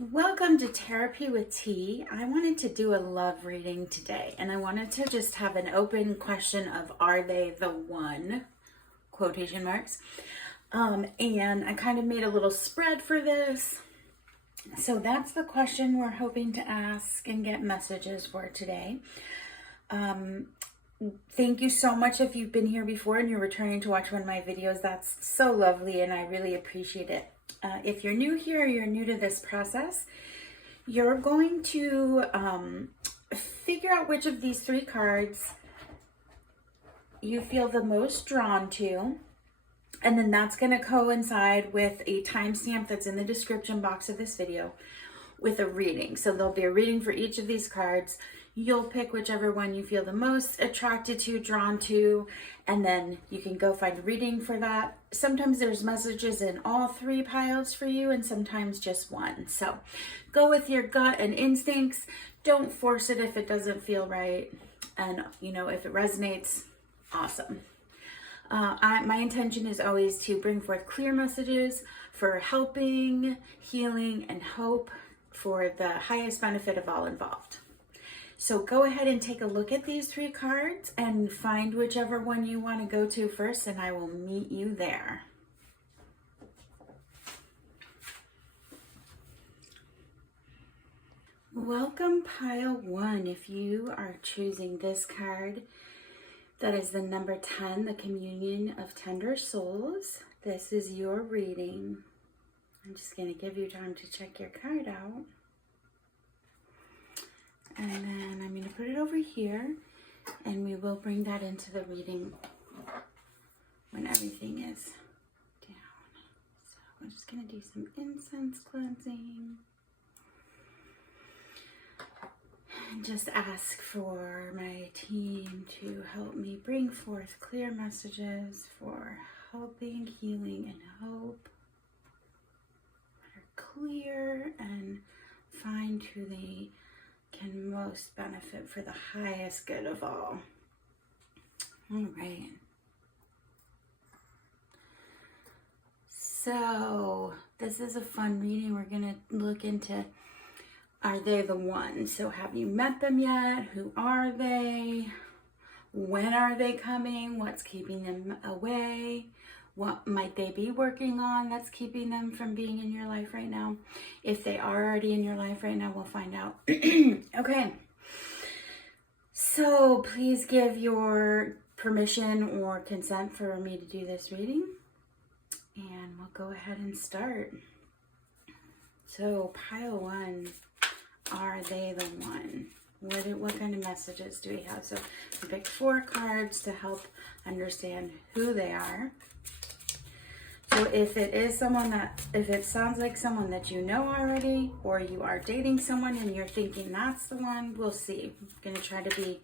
Welcome to Therapy with T. I wanted to do a love reading today, and I wanted to just have an open question of are they the one? Quotation marks. And I kind of made a little spread for this. So that's the question we're hoping to ask and get messages for today. Thank you so much if you've been here before and you're returning to watch one of my videos. That's so lovely and I really appreciate it. If you're new here, you're new to this process, you're going to figure out which of these three cards you feel the most drawn to. And then that's going to coincide with a timestamp that's in the description box of this video with a reading. So there'll be a reading for each of these cards. You'll pick whichever one you feel the most attracted to, drawn to, and then you can go find a reading for that. Sometimes there's messages in all three piles for you and sometimes just one. So go with your gut and instincts. Don't force it if it doesn't feel right. And if it resonates, awesome. My intention is always to bring forth clear messages for helping, healing, and hope for the highest benefit of all involved. So go ahead and take a look at these three cards and find whichever one you want to go to first, and I will meet you there. Welcome, pile one. If you are choosing this card, that is the number 10, the Communion of Tender Souls. This is your reading. I'm just going to give you time to check your card out. And then I'm going to put it over here, and we will bring that into the reading when everything is down. So I'm just going to do some incense cleansing. And just ask for my team to help me bring forth clear messages for helping, healing, and hope. That are clear and find who they can most benefit for the highest good of all. All right. So this is a fun reading. We're going to look into, are they the one? So have you met them yet? Who are they? When are they coming? What's keeping them away? What might they be working on that's keeping them from being in your life right now? If they are already in your life right now, we'll find out. Okay. So please give your permission or consent for me to do this reading. And we'll go ahead and start. So pile one, are they the one? What kind of messages do we have? So we picked 4 cards to help understand who they are. So if it is if it sounds like someone that you know already, or you are dating someone and you're thinking that's the one, we'll see. I'm going to try to be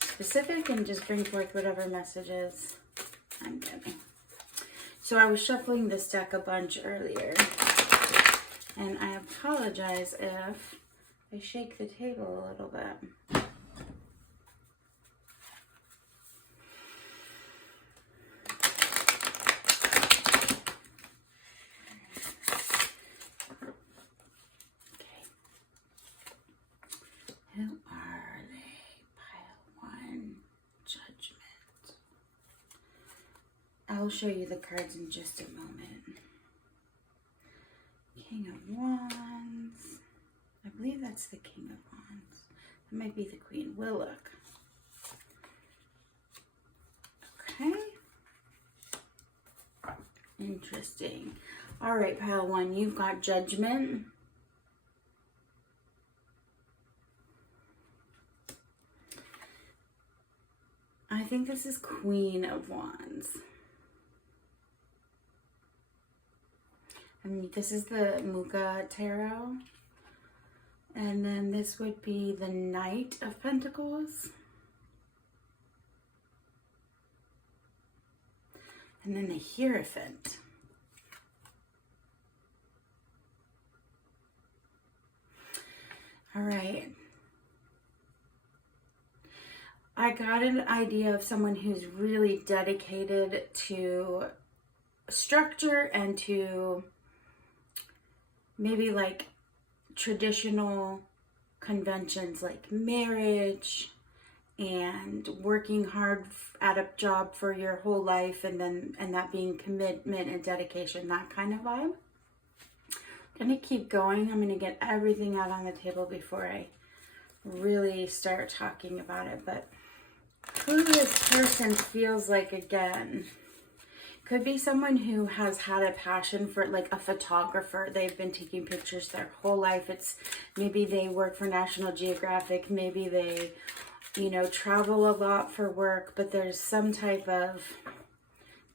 specific and just bring forth whatever messages I'm getting. So I was shuffling this deck a bunch earlier, and I apologize if I shake the table a little bit. Who are they? Pile one, Judgment. I'll show you the cards in just a moment. King of Wands. I believe that's the King of Wands. That might be the Queen. We'll look. Okay. Interesting. All right, pile one, you've got Judgment. I think this is Queen of Wands. And this is the Mucha Tarot. And then this would be the Knight of Pentacles. And then the Hierophant. All right. I got an idea of someone who's really dedicated to structure and to maybe like traditional conventions like marriage and working hard at a job for your whole life, and that being commitment and dedication, that kind of vibe. I'm gonna keep going. I'm gonna get everything out on the table before I really start talking about it. But who this person feels like, again, could be someone who has had a passion for, like, a photographer. They've been taking pictures their whole life. It's maybe they work for National Geographic, maybe they, you know, travel a lot for work, but there's some type of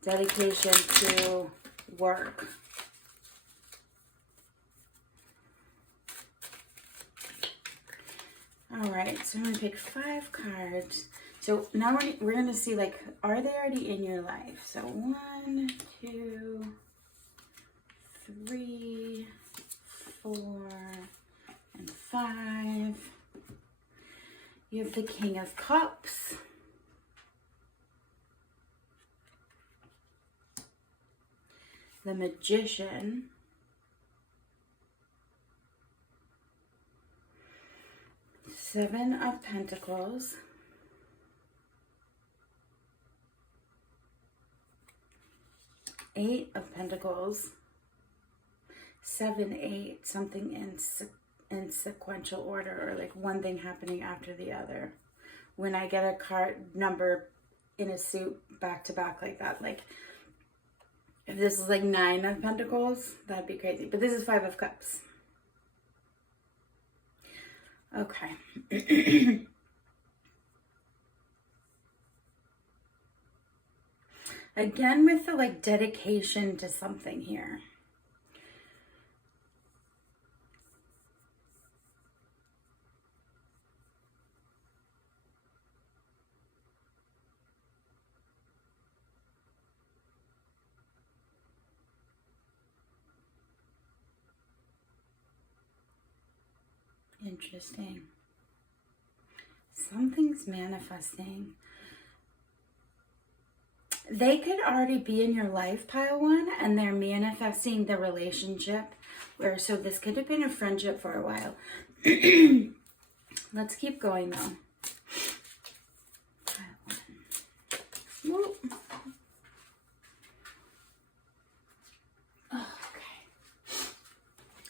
dedication to work. All right, so I'm gonna pick 5 cards. So now we're gonna see, like, are they already in your life? So 1, 2, 3, 4, and 5. You have the King of Cups. The Magician. Seven of Pentacles. Eight of Pentacles. 7, 8, something in sequential order, or like one thing happening after the other. When I get a card number in a suit back to back like that, like if this is like 9 of Pentacles, that'd be crazy. But this is 5 of Cups. Okay. Again, with the, like, dedication to something here. Interesting. Something's manifesting. They could already be in your life, pile 1, and they're manifesting the relationship. So this could have been a friendship for a while. Let's keep going, though. Pile 1. Whoop.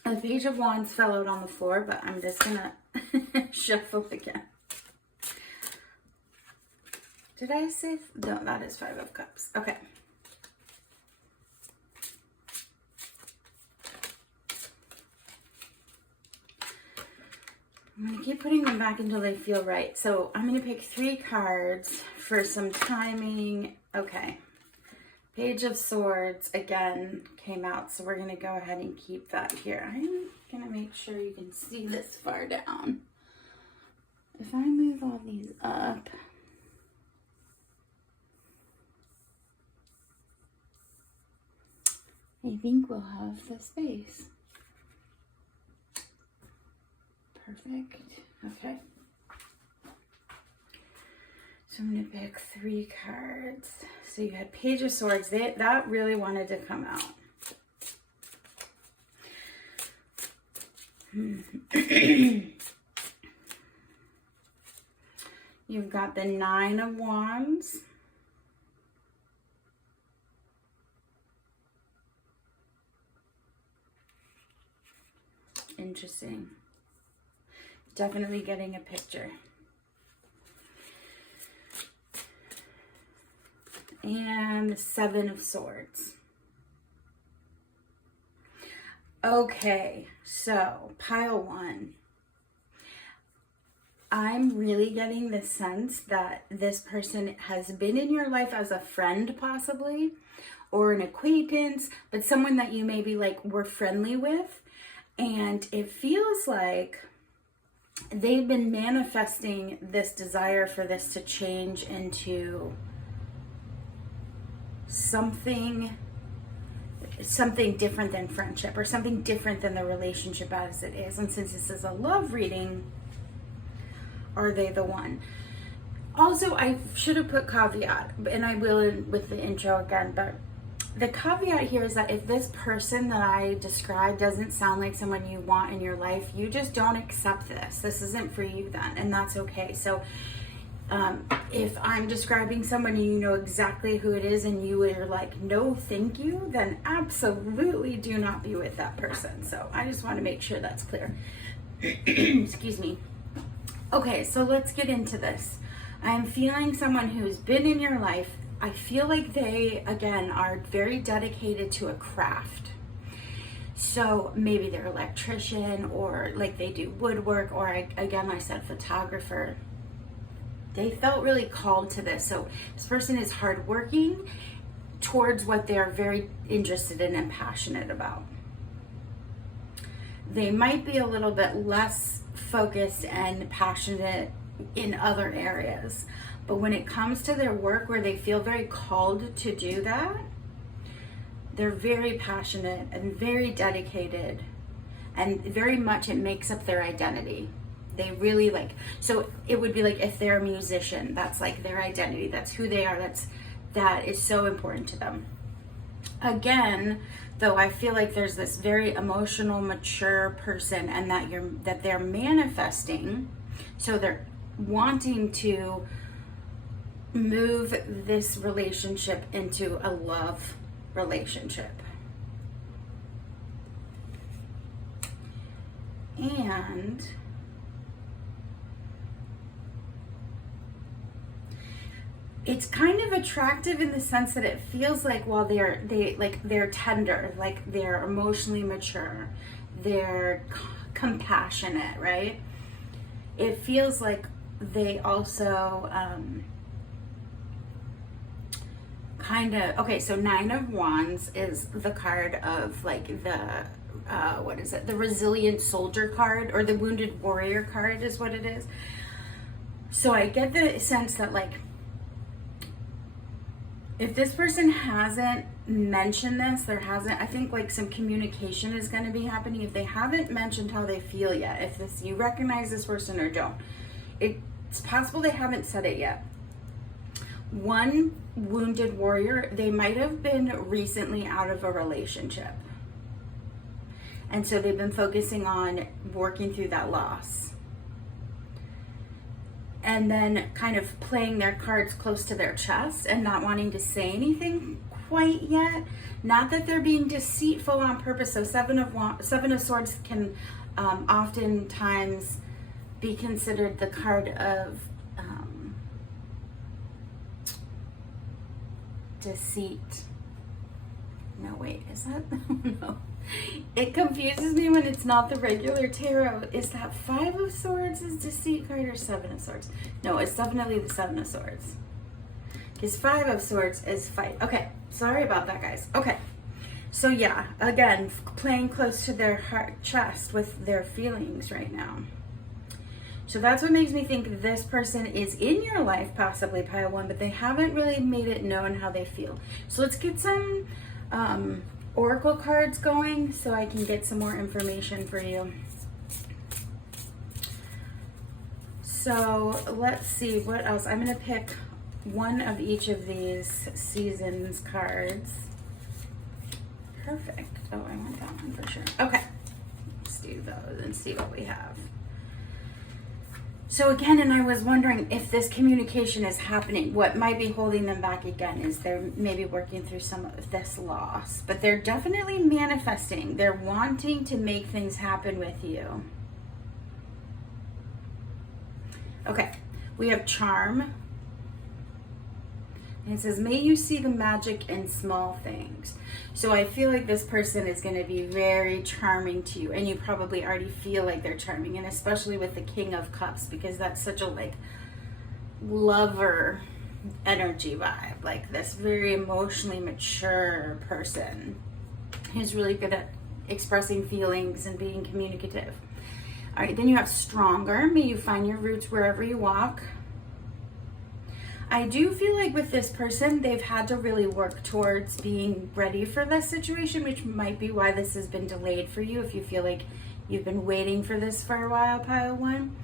The Page of Wands fell out on the floor, but I'm just gonna shuffle again. Did I say? No, that is 5 of Cups. Okay. I'm going to keep putting them back until they feel right. So I'm going to pick 3 cards for some timing. Okay. Page of Swords, again, came out. So we're going to go ahead and keep that here. I'm going to make sure you can see this far down. If I move all these up... I think we'll have the space. Perfect. Okay. So I'm going to pick 3 cards. So you had Page of Swords. That really wanted to come out. You've got the 9 of Wands. Interesting. Definitely getting a picture. And the 7 of Swords. Okay, so pile 1. I'm really getting the sense that this person has been in your life as a friend, possibly, or an acquaintance, but someone that you maybe like were friendly with. And it feels like they've been manifesting this desire for this to change into something different than friendship, or something different than the relationship as it is. And since this is a love reading, are they the one? Also, I should have put caveat, and I will with the intro again, but the caveat here is that if this person that I described doesn't sound like someone you want in your life, you just don't accept this. This isn't for you then, and that's okay. So if I'm describing someone and you know exactly who it is and you are like, no, thank you, then absolutely do not be with that person. So I just want to make sure that's clear. Excuse me. Okay, so let's get into this. I'm feeling someone who's been in your life. I feel like they, again, are very dedicated to a craft. So maybe they're an electrician, or like they do woodwork, or again, I said photographer. They felt really called to this. So this person is hardworking towards what they're very interested in and passionate about. They might be a little bit less focused and passionate in other areas. But when it comes to their work where they feel very called to do that, they're very passionate and very dedicated, and very much it makes up their identity. They really like, so it would be like if they're a musician, that's like their identity, that's who they are, that is so important to them. Again, though, I feel like there's this very emotional, mature person, and that they're manifesting, so they're wanting to move this relationship into a love relationship. And it's kind of attractive in the sense that it feels like while they're tender, like they're emotionally mature, they're compassionate, right? It feels like they also okay, so 9 of Wands is the card of like the what is it, the resilient soldier card, or the wounded warrior card is what it is. So I get the sense that like if this person hasn't mentioned this, I think like some communication is going to be happening. If they haven't mentioned how they feel yet, if you recognize this person or don't, it's possible they haven't said it yet. One wounded warrior, they might have been recently out of a relationship. And so they've been focusing on working through that loss. And then kind of playing their cards close to their chest and not wanting to say anything quite yet. Not that they're being deceitful on purpose. So Seven of Swords can oftentimes be considered the card of deceit. No, wait, is that? No. It confuses me when it's not the regular tarot. Is that 5 of Swords is deceit card or 7 of Swords? No, it's definitely the 7 of Swords. Because 5 of Swords is fight. Okay, sorry about that, guys. Okay, so yeah, again, playing close to their heart, chest with their feelings right now. So that's what makes me think this person is in your life, possibly pile 1, but they haven't really made it known how they feel. So let's get some oracle cards going so I can get some more information for you. So let's see what else. I'm going to pick one of each of these seasons cards. Perfect. Oh, I want that one for sure. Okay, let's do those and see what we have. So again, and I was wondering if this communication is happening. What might be holding them back again is they're maybe working through some of this loss, but they're definitely manifesting. They're wanting to make things happen with you. Okay, we have charm. And it says, may you see the magic in small things. So I feel like this person is going to be very charming to you, and you probably already feel like they're charming, and especially with the King of Cups, because that's such a like lover energy vibe, like this very emotionally mature person who's really good at expressing feelings and being communicative. All right, then you have stronger. May you find your roots wherever you walk. I do feel like with this person, they've had to really work towards being ready for this situation, which might be why this has been delayed for you. If you feel like you've been waiting for this for a while, pile 1.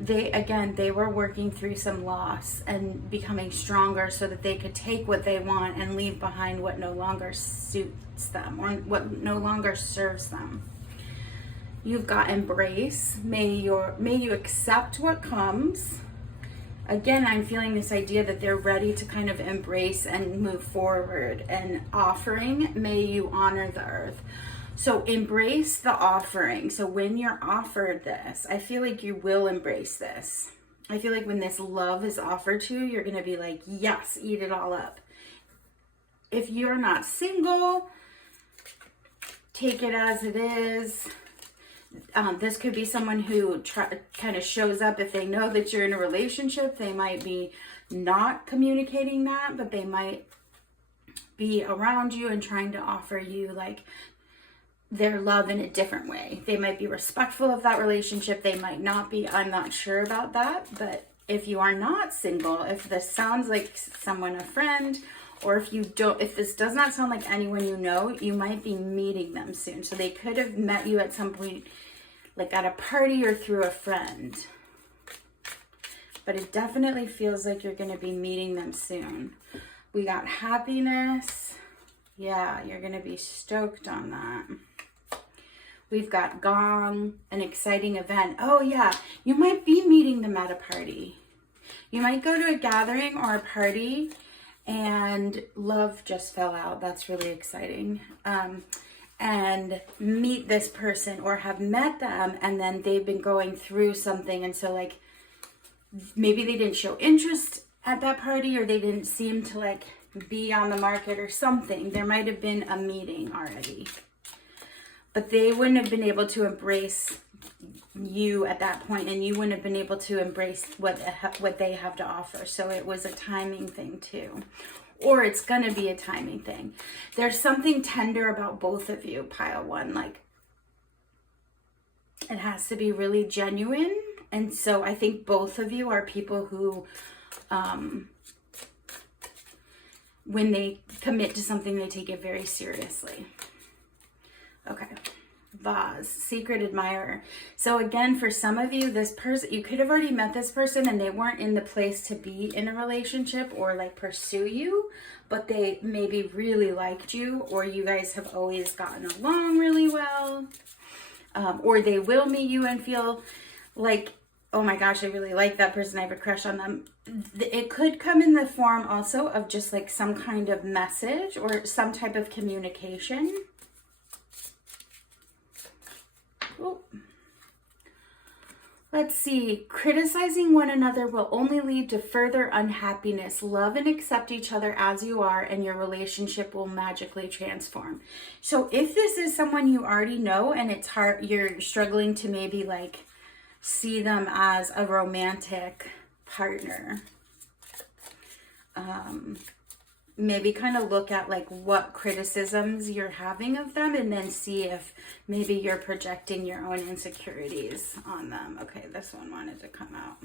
they were working through some loss and becoming stronger so that they could take what they want and leave behind what no longer suits them or what no longer serves them. You've got embrace. May you accept what comes. Again, I'm feeling this idea that they're ready to kind of embrace and move forward. And offering, may you honor the earth. So embrace the offering. So when you're offered this, I feel like you will embrace this. I feel like when this love is offered to you, you're going to be like, yes, eat it all up. If you're not single, take it as it is. This could be someone who kind of shows up if they know that you're in a relationship. They might be not communicating that, but they might be around you and trying to offer you like their love in a different way. They might be respectful of that relationship. They might not be. I'm not sure about that. But if you are not single, if this sounds like someone, a friend, or if this does not sound like anyone you know, you might be meeting them soon. So they could have met you at some point, like at a party or through a friend. But it definitely feels like you're going to be meeting them soon. We got happiness. Yeah, you're going to be stoked on that. We've got gong, an exciting event. Oh yeah, you might be meeting them at a party. You might go to a gathering or a party and love just fell out. That's really exciting. And meet this person or have met them and then they've been going through something. And so like, maybe they didn't show interest at that party or they didn't seem to like be on the market or something. There might have been a meeting already. But they wouldn't have been able to embrace you at that point, and you wouldn't have been able to embrace what they have to offer. So it was a timing thing too. Or it's going to be a timing thing. There's something tender about both of you, pile one. Like, it has to be really genuine. And so I think both of you are people who, when they commit to something, they take it very seriously. Okay, vase, secret admirer. So again, for some of you, this person, you could have already met this person and they weren't in the place to be in a relationship or like pursue you, but they maybe really liked you, or you guys have always gotten along really well, or they will meet you and feel like, oh my gosh, I really like that person, I have a crush on them. It could come in the form also of just like some kind of message or some type of communication. Oh. Let's see. Criticizing one another will only lead to further unhappiness. Love and accept each other as you are, and your relationship will magically transform. So if this is someone you already know and it's hard, you're struggling to maybe like see them as a romantic partner, maybe kind of look at like what criticisms you're having of them and then see if maybe you're projecting your own insecurities on them. Okay, this one wanted to come out.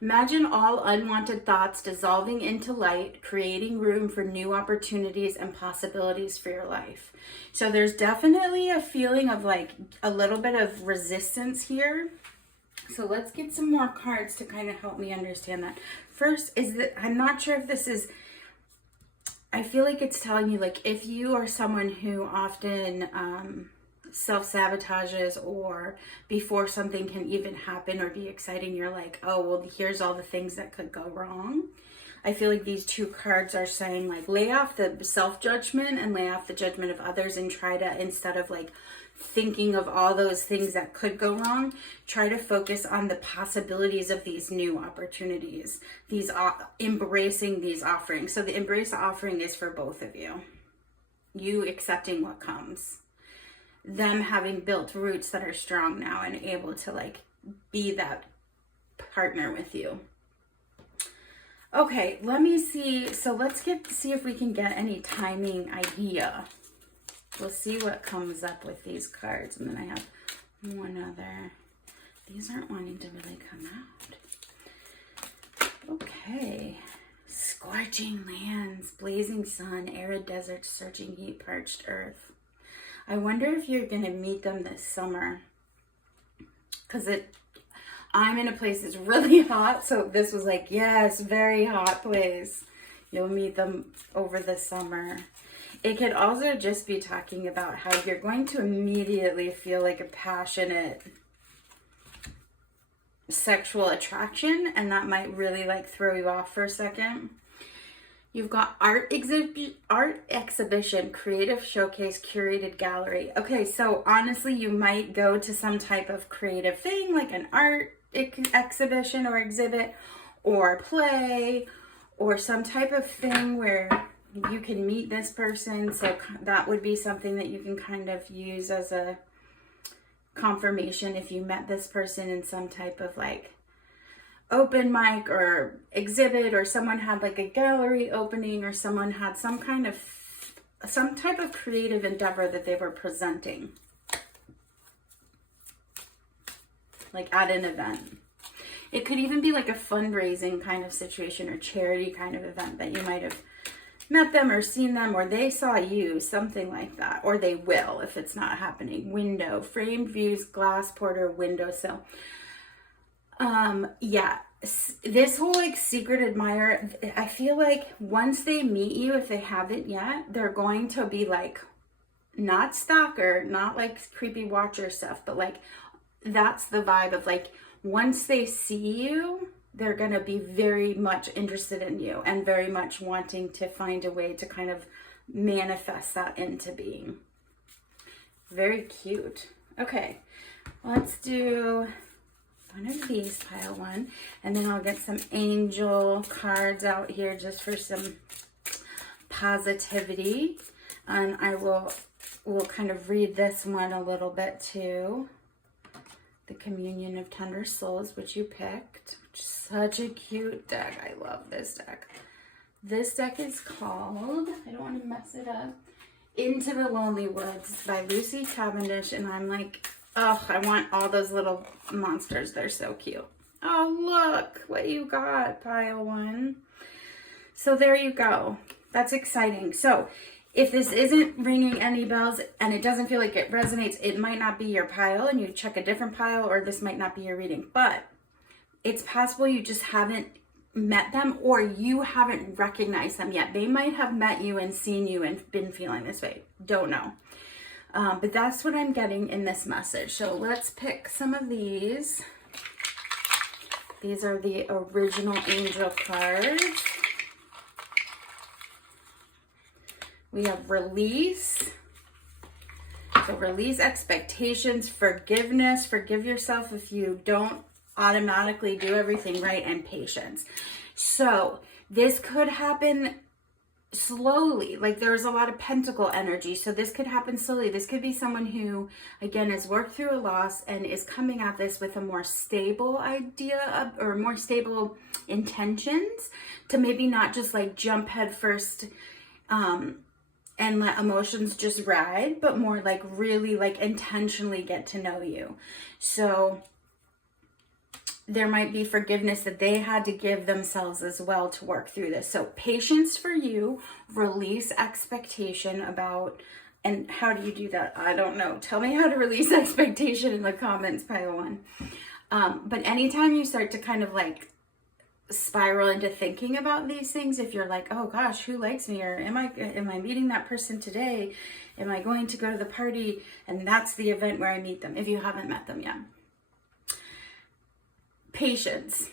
Imagine all unwanted thoughts dissolving into light, creating room for new opportunities and possibilities for your life. So there's definitely a feeling of like a little bit of resistance here. So let's get some more cards to kind of help me understand that. First is that I'm not sure if this is, I feel like it's telling you like if you are someone who often self-sabotages, or before something can even happen or be exciting, you're like, oh, well, here's all the things that could go wrong. I feel like these two cards are saying like lay off the self-judgment and lay off the judgment of others and try to, instead of like thinking of all those things that could go wrong, try to focus on the possibilities of these new opportunities, these embracing these offerings. So the embrace offering is for both of you. You accepting what comes. Them having built roots that are strong now and able to like be that partner with you. Okay, let me see. So let's see if we can get any timing idea. We'll see what comes up with these cards. And then I have one other. These aren't wanting to really come out. Okay. Scorching lands, blazing sun, arid desert, searching heat, parched earth. I wonder if you're going to meet them this summer. Because I'm in a place that's really hot, so this was like, yes, very hot place. You'll meet them over the summer. It could also just be talking about how you're going to immediately feel like a passionate sexual attraction, and that might really like throw you off for a second. You've got art exhibition, creative showcase, curated gallery. Okay, so honestly, you might go to some type of creative thing, like an art exhibition or exhibit, or play, or some type of thing where you can meet this person. So that would be something that you can kind of use as a confirmation if you met this person in some type of like open mic or exhibit, or someone had like a gallery opening, or someone had some type of creative endeavor that they were presenting, like at an event. It could even be like a fundraising kind of situation or charity kind of event that you might have met them or seen them, or they saw you, something like that, or they will if it's not happening. Window, framed views, glass porter, windowsill. Yeah, this whole like secret admirer, I feel like once they meet you, if they haven't yet, they're going to be like, not stalker, not like creepy watcher stuff, but like that's the vibe of like, once they see you, they're going to be very much interested in you and very much wanting to find a way to kind of manifest that into being. Very cute. Okay, let's do one of these, pile one, and then I'll get some angel cards out here just for some positivity. And we'll kind of read this one a little bit too. The Communion of Tender Souls, which you picked. Such a cute deck. I love this deck. This deck is called, I don't want to mess it up, Into the Lonely Woods by Lucy Cavendish, and I'm like, oh, I want all those little monsters. They're so cute. Oh, look what you got, pile one. So there you go. That's exciting. So if this isn't ringing any bells and it doesn't feel like it resonates, it might not be your pile and you check a different pile, or this might not be your reading. But it's possible you just haven't met them, or you haven't recognized them yet. They might have met you and seen you and been feeling this way. Don't know. But that's what I'm getting in this message. So let's pick some of these. These are the original angel cards. We have release. So release expectations, forgiveness. Forgive yourself if you don't automatically do everything right, and patience. So this could happen slowly. Like there's a lot of pentacle energy, so this could happen slowly. This could be someone who again has worked through a loss and is coming at this with a more stable idea of, or more stable intentions, to maybe not just like jump head first and let emotions just ride, but more like really like intentionally get to know you. So there might be forgiveness that they had to give themselves as well to work through this. So patience for you, release expectation about, and how do you do that? I don't know. Tell me how to release expectation in the comments, pile one. But anytime you start to kind of like spiral into thinking about these things, if you're like, oh gosh, who likes me? Or am I meeting that person today? Am I going to go to the party? And that's the event where I meet them, if you haven't met them yet. Patience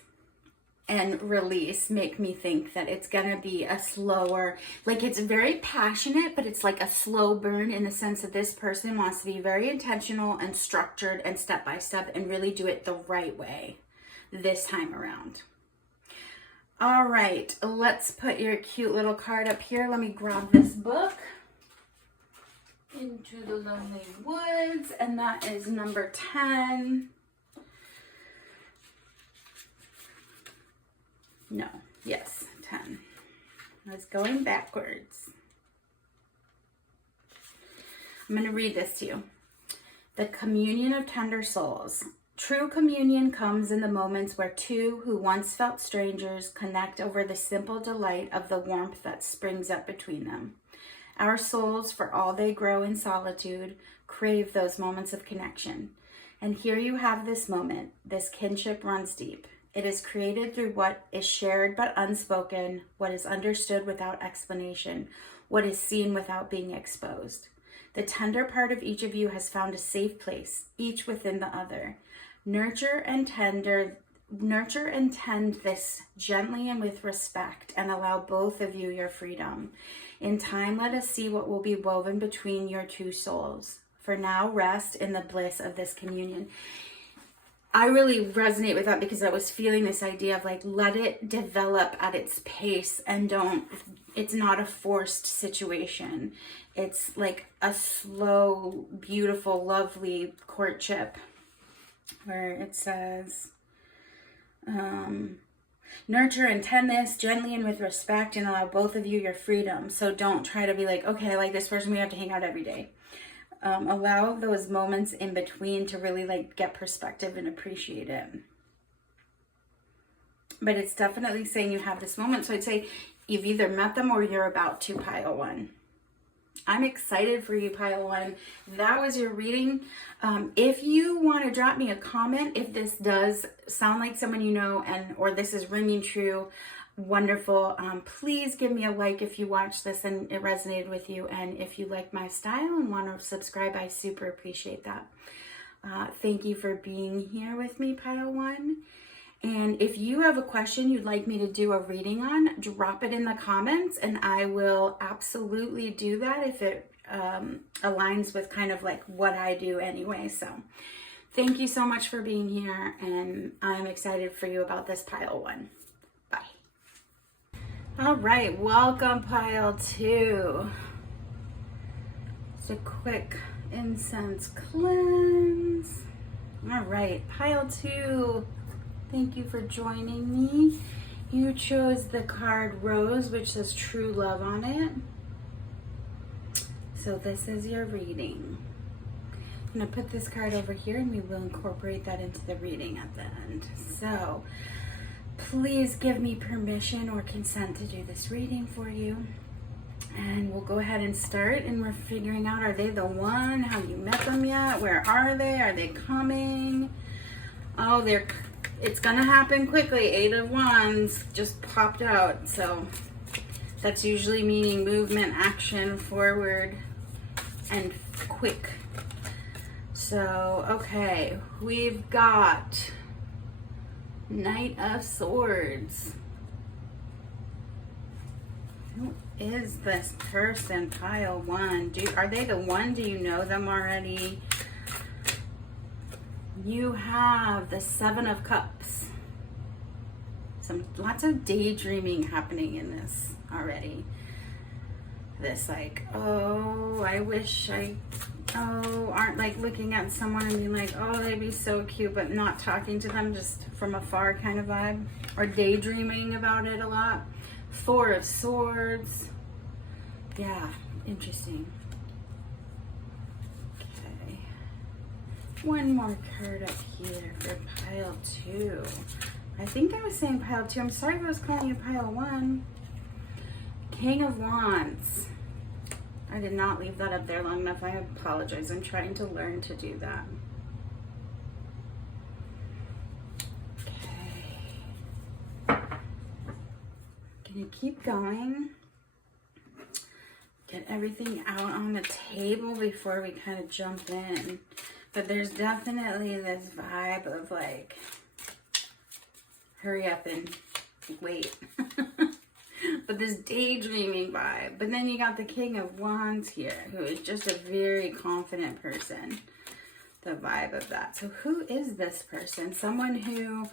and release make me think that it's gonna be a slower, like it's very passionate, but it's like a slow burn in the sense that this person wants to be very intentional and structured and step by step and really do it the right way this time around. All right, let's put your cute little card up here. Let me grab this book, Into the Lonely Woods, and that is number 10. No, yes, 10. I was going backwards. I'm going to read this to you. The Communion of Tender Souls. True communion comes in the moments where two who once felt strangers connect over the simple delight of the warmth that springs up between them. Our souls, for all they grow in solitude, crave those moments of connection. And here you have this moment. This kinship runs deep. It is created through what is shared but unspoken, what is understood without explanation, what is seen without being exposed. The tender part of each of you has found a safe place, each within the other. Nurture and tend this gently and with respect, and allow both of you your freedom. In time, let us see what will be woven between your two souls. For now, rest in the bliss of this communion. I really resonate with that because I was feeling this idea of like, let it develop at its pace and it's not a forced situation. It's like a slow, beautiful, lovely courtship where it says, nurture and tend this gently and with respect, and allow both of you your freedom. So don't try to be like, okay, I like this person, we have to hang out every day. Allow those moments in between to really like get perspective and appreciate it. But it's definitely saying you have this moment. So I'd say you've either met them or you're about to, pile one. I'm excited for you, pile one. That was your reading. If you want to drop me a comment, if this does sound like someone you know or this is ringing true, wonderful. Please give me a like if you watched this and it resonated with you, and if you like my style and want to subscribe, I super appreciate that. Thank you for being here with me, pile one. And if you have a question you'd like me to do a reading on, drop it in the comments and I will absolutely do that if it aligns with kind of like what I do anyway. So thank you so much for being here, and I'm excited for you about this pile one. All right, welcome pile two. Just a quick incense cleanse. All right, pile two, thank you for joining me. You chose the card Rose, which says true love on it. So this is your reading. I'm gonna put this card over here and we will incorporate that into the reading at the end. So please give me permission or consent to do this reading for you. And we'll go ahead and start, and we're figuring out, are they the one? Have you met them yet? Where are they? Are they coming? Oh, it's gonna happen quickly. 8 of Wands just popped out. So that's usually meaning movement, action, forward, and quick. So, okay, we've got Knight of Swords. Who is this person, pile one? Are they the one? Do you know them already? You have the 7 of Cups. Lots of daydreaming happening in this already. This like, oh, I wish aren't like looking at someone and being like, oh, they'd be so cute, but not talking to them, just from afar kind of vibe, or daydreaming about it a lot. 4 of Swords. Yeah, interesting. Okay. One more card up here for pile two. I think I was saying pile two. I'm sorry if I was calling you pile one. King of Wands. I did not leave that up there long enough. I apologize. I'm trying to learn to do that. Okay. Gonna keep going. Get everything out on the table before we kind of jump in. But there's definitely this vibe of like, hurry up and wait. But this daydreaming vibe. But then you got the King of Wands here, who is just a very confident person. The vibe of that. So who is this person? Someone who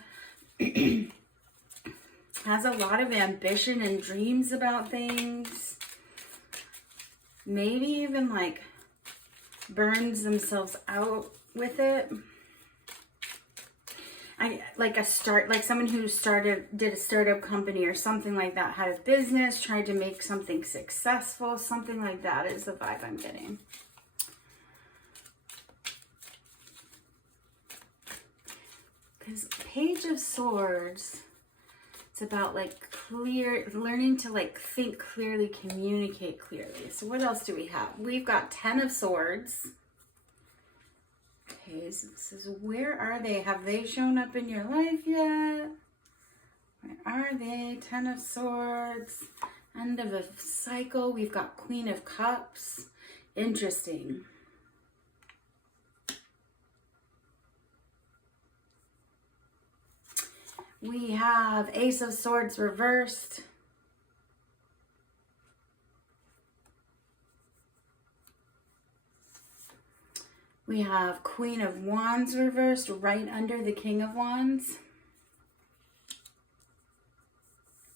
has a lot of ambition and dreams about things. Maybe even like burns themselves out with it. Like someone who did a startup company or something like that, had a business, tried to make something successful, something like that is the vibe I'm getting. Because Page of Swords, it's about like learning to like think clearly, communicate clearly. So what else do we have? We've got 10 of Swords. Okay, so this is, where are they? Have they shown up in your life yet? Where are they? Ten of Swords. End of a cycle. We've got Queen of Cups. Interesting. We have Ace of Swords reversed. We have Queen of Wands reversed right under the King of Wands.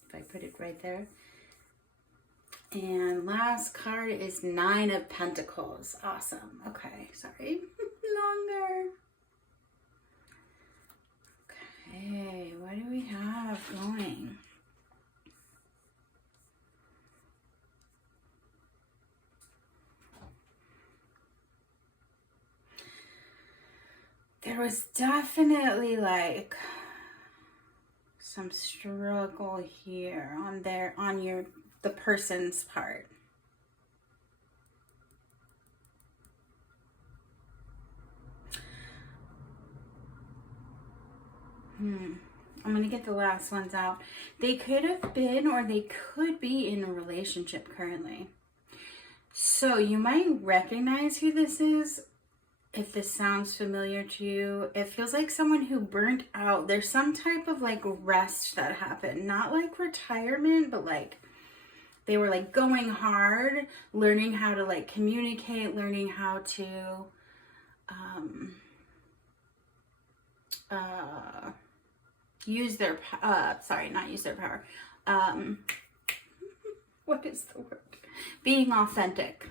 If I put it right there. And last card is Nine of Pentacles. Awesome. Okay, sorry. Longer. Okay, what do we have going? There was definitely like some struggle here on the person's part. I'm going to get the last ones out. They could have been, or they could be in a relationship currently. So you might recognize who this is if this sounds familiar to you. It feels like someone who burnt out. There's some type of like rest that happened. Not like retirement, but like they were like going hard, learning how to like communicate, learning how to use their, not use their power. What is the word? Being authentic.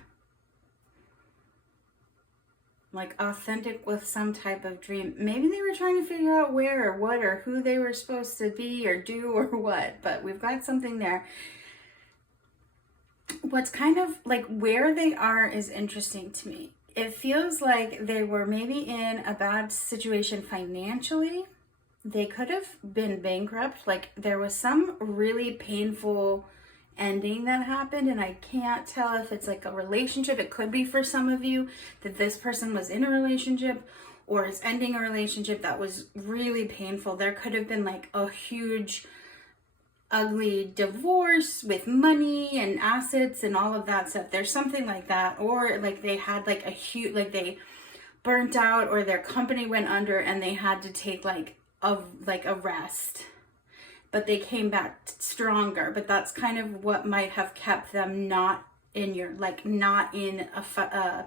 Like authentic with some type of dream. Maybe they were trying to figure out where or what or who they were supposed to be or do or what, but we've got something there. What's kind of like where they are is interesting to me. It feels like they were maybe in a bad situation financially. They could have been bankrupt. Like there was some really painful ending that happened, and I can't tell if it's like a relationship. It could be for some of you that this person was in a relationship or is ending a relationship that was really painful. There could have been like a huge ugly divorce with money and assets and all of that stuff. There's something like that. Or like they had like a huge, like they burnt out or their company went under and they had to take like a rest, but they came back stronger. But that's kind of what might have kept them not in your, like not in a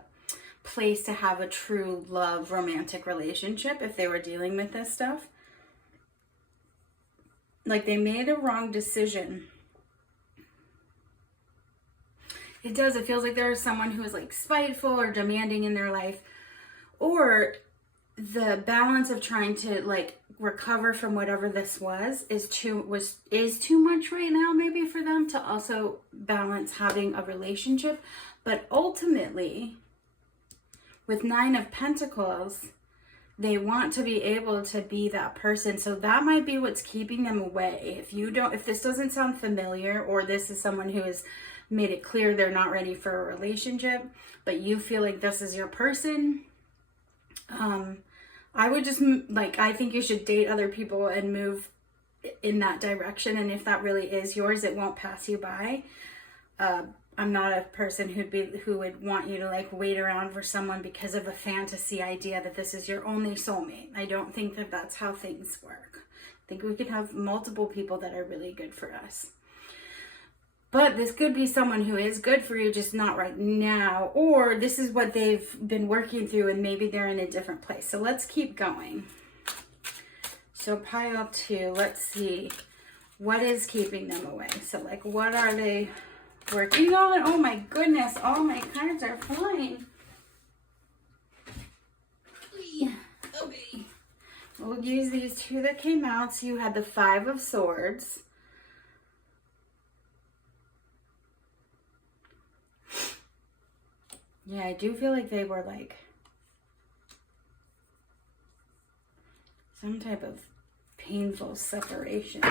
place to have a true love romantic relationship if they were dealing with this stuff. Like they made a wrong decision. It does. It feels like there is someone who is like spiteful or demanding in their life, or the balance of trying to like recover from whatever this is too much right now, maybe for them to also balance having a relationship. But ultimately, with Nine of Pentacles, they want to be able to be that person. So that might be what's keeping them away. If this doesn't sound familiar, or this is someone who has made it clear they're not ready for a relationship, but you feel like this is your person, I would just I think you should date other people and move in that direction. And if that really is yours, it won't pass you by. I'm not a person who would want you to like wait around for someone because of a fantasy idea that this is your only soulmate. I don't think that that's how things work. I think we can have multiple people that are really good for us. But this could be someone who is good for you, just not right now. Or this is what they've been working through and maybe they're in a different place. So let's keep going. So pile 2, let's see. What is keeping them away? So like, what are they working on? Oh my goodness, all my cards are flying. Okay. We'll use these 2 that came out. So you had the 5 of Swords. Yeah, I do feel like they were like some type of painful separation.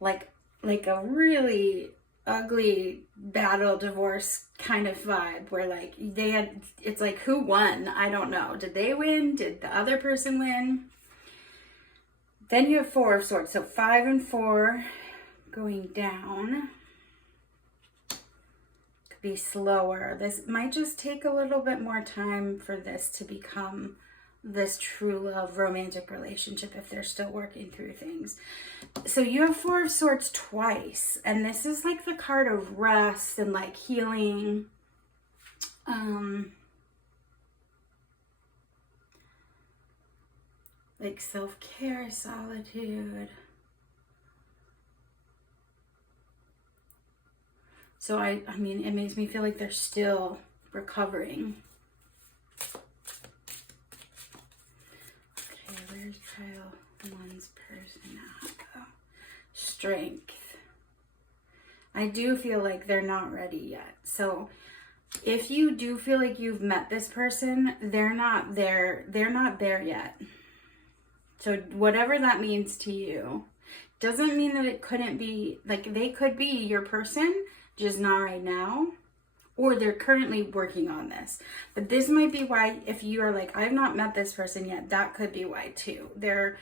Like a really ugly battle divorce kind of vibe where like it's like who won? I don't know. Did they win? Did the other person win? Then you have 4 of Swords. So 5 and 4 going down. Could be slower. This might just take a little bit more time for this to become this true love romantic relationship if they're still working through things. So you have 4 of Swords twice, and this is like the card of rest and like healing. Like self-care, solitude. So I mean, it makes me feel like they're still recovering. Where's pile 1's person at? Oh, strength. I do feel like they're not ready yet. So if you do feel like you've met this person, they're not there yet. So whatever that means to you, doesn't mean that it couldn't be, like they could be your person, just not right now. Or they're currently working on this. But this might be why, if you are like, I've not met this person yet, that could be why too. They're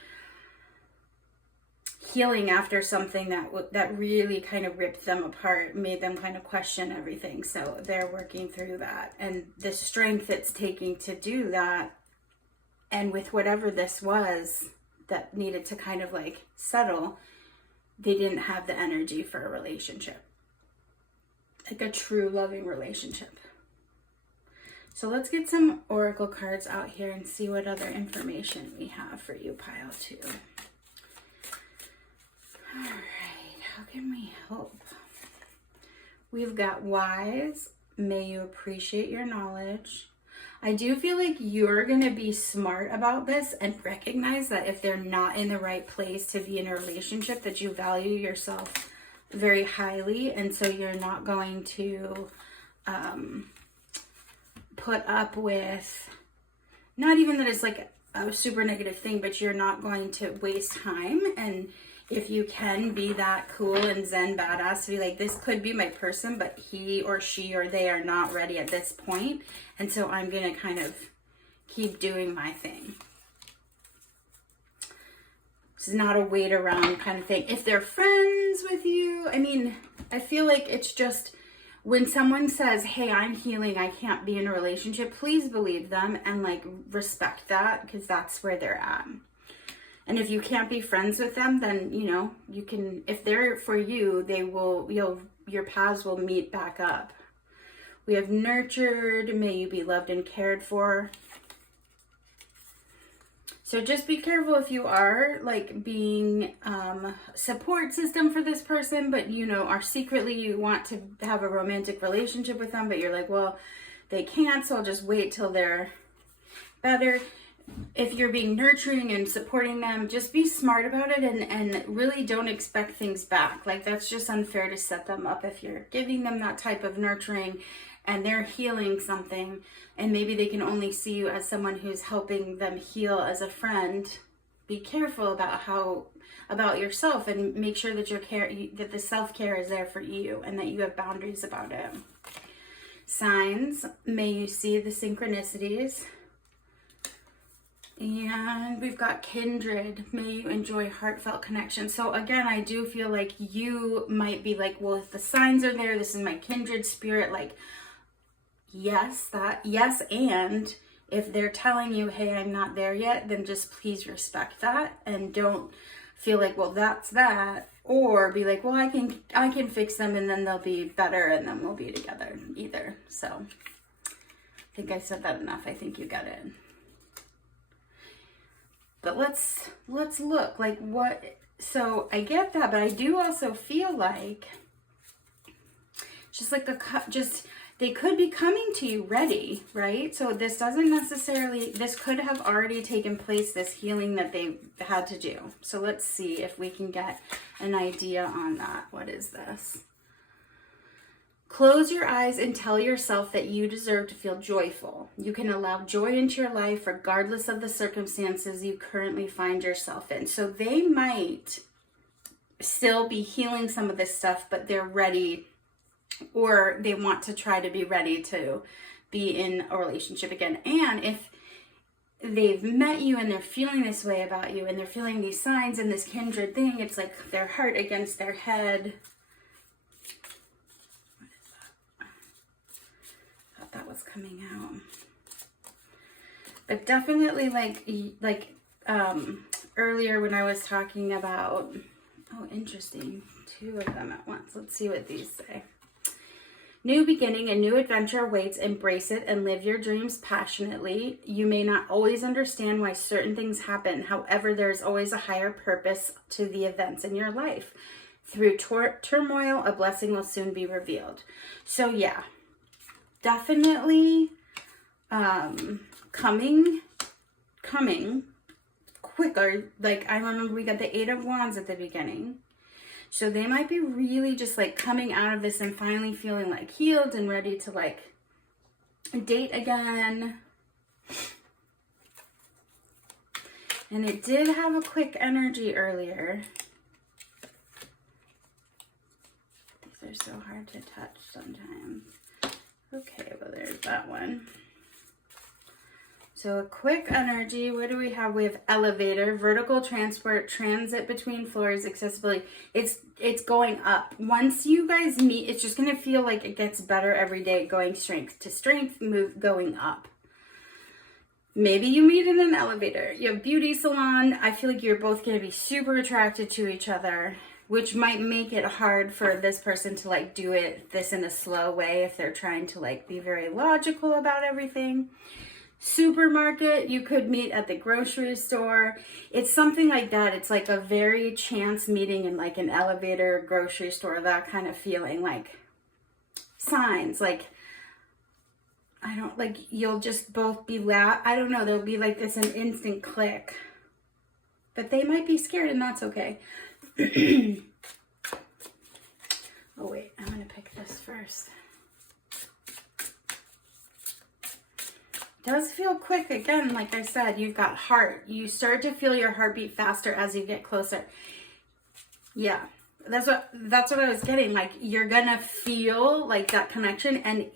healing after something that really kind of ripped them apart, made them kind of question everything. So they're working through that. And the strength it's taking to do that, and with whatever this was that needed to kind of like settle, they didn't have the energy for a relationship. Like a true loving relationship. So let's get some oracle cards out here and see what other information we have for you, pile 2. All right, how can we help? We've got wise. May you appreciate your knowledge. I do feel like you're going to be smart about this and recognize that if they're not in the right place to be in a relationship, that you value yourself very highly, and so you're not going to put up with, not even that it's like a super negative thing, but you're not going to waste time. And if you can be that cool and zen badass to be like, this could be my person, but he or she or they are not ready at this point, and so I'm gonna kind of keep doing my thing. It's not a wait around kind of thing. If they're friends with you, I mean, I feel like it's just when someone says, hey, I'm healing, I can't be in a relationship, please believe them and like respect that, because that's where they're at. And if you can't be friends with them, then, you know, you can, if they're for you, they will, your paths will meet back up. We have nurtured, may you be loved and cared for. So just be careful if you are like being support system for this person, but you know, are secretly you want to have a romantic relationship with them, but you're like, well, they can't, so I'll just wait till they're better. If you're being nurturing and supporting them, just be smart about it and really don't expect things back. Like that's just unfair to set them up if you're giving them that type of nurturing and they're healing something, and maybe they can only see you as someone who's helping them heal as a friend. Be careful about yourself and make sure that that the self-care is there for you and that you have boundaries about it. Signs, may you see the synchronicities. And we've got kindred, may you enjoy heartfelt connection. So again, I do feel like you might be like, well, if the signs are there, this is my kindred spirit, like, yes, and if they're telling you, hey, I'm not there yet, then just please respect that and don't feel like, well, that's that, or be like, well, I can fix them and then they'll be better and then we'll be together either. So I think I said that enough. I think you got it. But let's look like what, so I get that, but I do also feel like just like they could be coming to you ready, right? So this doesn't necessarily, this could have already taken place, this healing that they had to do. So let's see if we can get an idea on that. What is this? Close your eyes and tell yourself that you deserve to feel joyful. You can allow joy into your life regardless of the circumstances you currently find yourself in. So they might still be healing some of this stuff, but they're ready or they want to try to be ready to be in a relationship again. And if they've met you and they're feeling this way about you and they're feeling these signs and this kindred thing, it's like their heart against their head. What is that? I thought that was coming out. But definitely like earlier when I was talking about, oh, interesting, 2 of them at once. Let's see what these say. New beginning, a new adventure awaits. Embrace it and live your dreams passionately. You may not always understand why certain things happen. However, there's always a higher purpose to the events in your life. Through turmoil, a blessing will soon be revealed. So yeah, definitely coming quicker. Like I remember we got the 8 of Wands at the beginning. So they might be really just like coming out of this and finally feeling like healed and ready to like date again. And it did have a quick energy earlier. These are so hard to touch sometimes. Okay, well there's that one. So a quick energy, what do we have? We have elevator, vertical transport, transit between floors, accessibility. It's going up. Once you guys meet, it's just going to feel like it gets better every day, going strength to strength, going up. Maybe you meet in an elevator. You have beauty salon. I feel like you're both going to be super attracted to each other, which might make it hard for this person to like do this in a slow way if they're trying to like be very logical about everything. Supermarket, you could meet at the grocery store. It's something like that. It's like a very chance meeting in like an elevator, grocery store, that kind of feeling. Like signs, like I don't like you'll just both be I don't know, there'll be like this an instant click. But they might be scared and that's okay. Oh wait, I'm gonna pick this first. Does feel quick again. Like I said, you've got heart. You start to feel your heartbeat faster as you get closer. Yeah, that's what I was getting. Like you're gonna feel like that connection, and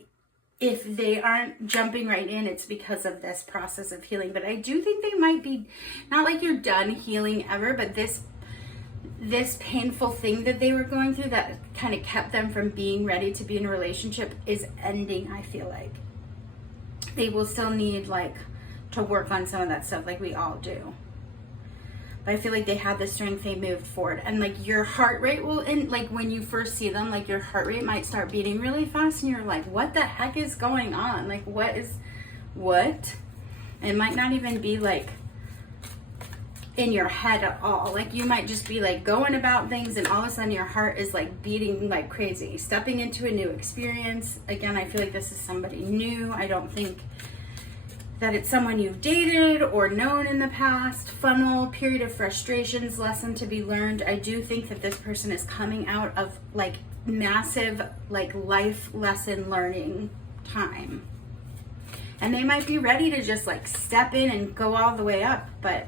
if they aren't jumping right in, it's because of this process of healing. But I do think they might be, not like you're done healing ever, but this painful thing that they were going through that kind of kept them from being ready to be in a relationship is ending, I feel like. They will still need like to work on some of that stuff like we all do. But I feel like they had the strength, they moved forward. And like your heart rate will, like when you first see them, like your heart rate might start beating really fast and you're like, what the heck is going on? Like what? And it might not even be like in your head at all. Like you might just be like going about things and all of a sudden your heart is like beating like crazy, stepping into a new experience. Again, I feel like this is somebody new. I don't think that it's someone you've dated or known in the past. Funnel, period of frustrations, lesson to be learned. I do think that this person is coming out of like massive like life lesson learning time. And they might be ready to just like step in and go all the way up, but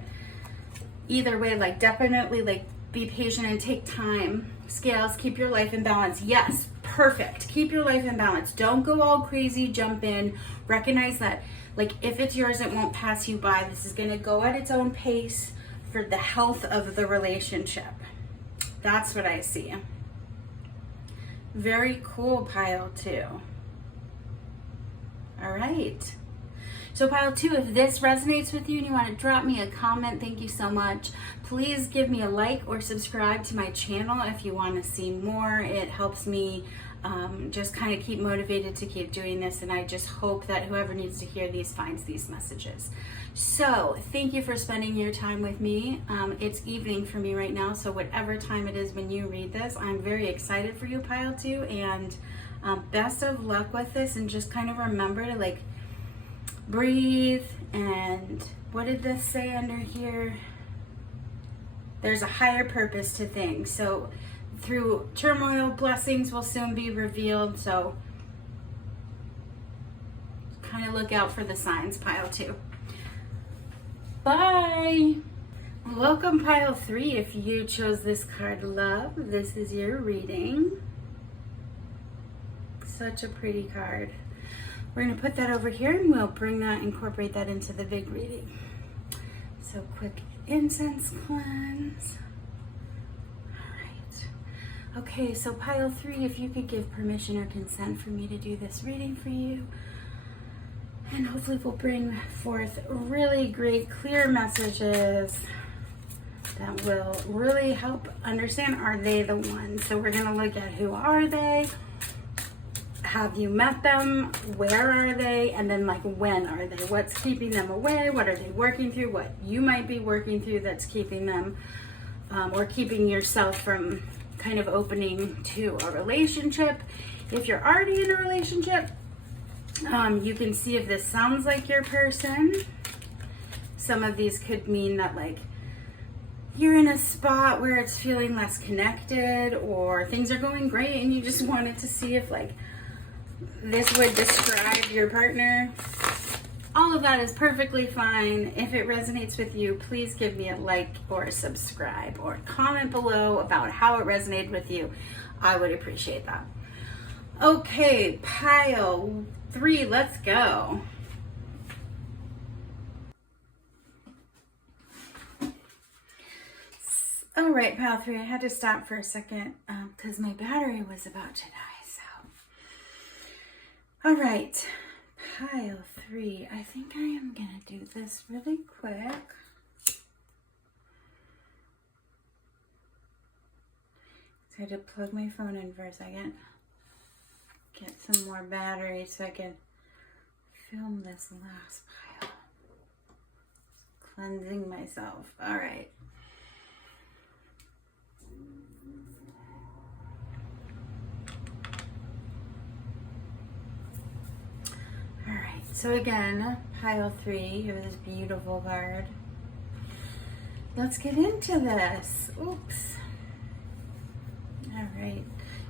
either way, like definitely like be patient and take time. Scales, keep your life in balance. Yes, perfect. Keep your life in balance. Don't go all crazy, jump in. Recognize that like if it's yours, it won't pass you by. This is going to go at its own pace for the health of the relationship. That's what I see. Very cool, pile 2. All right. So pile 2, if this resonates with you and you want to drop me a comment, thank you so much. Please give me a like or subscribe to my channel if you want to see more. It helps me just kind of keep motivated to keep doing this, and I just hope that whoever needs to hear these finds these messages. So thank you for spending your time with me. It's evening for me right now, so whatever time it is when you read this, I'm very excited for you, pile 2, and best of luck with this, and just kind of remember to like breathe. And what did this say under here? There's a higher purpose to things. So through turmoil, blessings will soon be revealed. So kind of look out for the signs, pile 2. Bye. Welcome, pile 3. If you, you chose this card, love, this is your reading. Such a pretty card. We're going to put that over here and we'll incorporate that into the big reading. So quick incense cleanse. All right. Okay, so pile 3, if you could give permission or consent for me to do this reading for you. And hopefully we'll bring forth really great, clear messages that will really help understand, are they the one? So we're going to look at who are they? Have you met them? Where are they? And then like, when are they? What's keeping them away? What are they working through? What you might be working through that's keeping them or keeping yourself from kind of opening to a relationship. If you're already in a relationship, you can see if this sounds like your person. Some of these could mean that like you're in a spot where it's feeling less connected, or things are going great and you just wanted to see if like this would describe your partner. All of that is perfectly fine. If it resonates with you, please give me a like or a subscribe or comment below about how it resonated with you. I would appreciate that. Okay, pile 3, let's go. All right, pile 3, I had to stop for a second because my battery was about to die. All right, pile 3. I think I am gonna do this really quick. So I had to plug my phone in for a second. Get some more battery so I can film this last pile. Cleansing myself. All right. So again, pile 3, you have this beautiful card. Let's get into this. Oops. All right.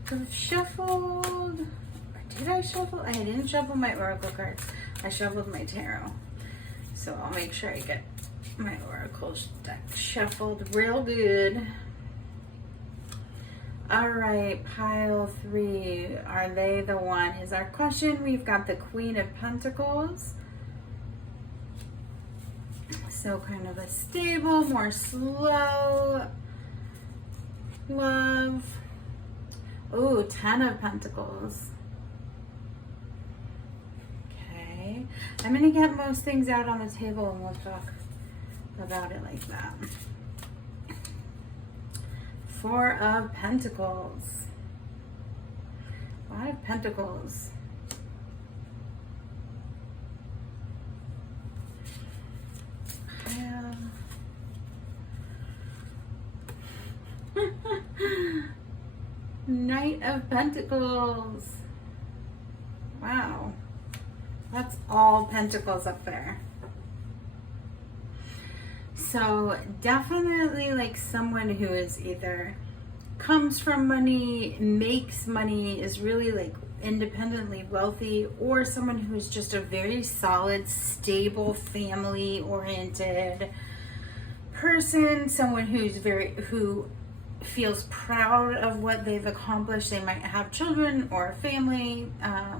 So I've shuffled, or did I shuffle? I didn't shuffle my oracle cards. I shuffled my tarot. So I'll make sure I get my oracle deck shuffled real good. All right, pile 3, are they the one? Is our question. We've got the Queen of Pentacles. So kind of a stable, more slow love. Ooh, 10 of Pentacles. Okay, I'm gonna get most things out on the table and we'll talk about it like that. 4 of Pentacles. A lot of Pentacles. Knight of Pentacles. Wow. That's all Pentacles up there. So definitely like someone who is either comes from money, makes money, is really like independently wealthy, or someone who is just a very solid, stable, family oriented person, someone who feels proud of what they've accomplished. They might have children or a family,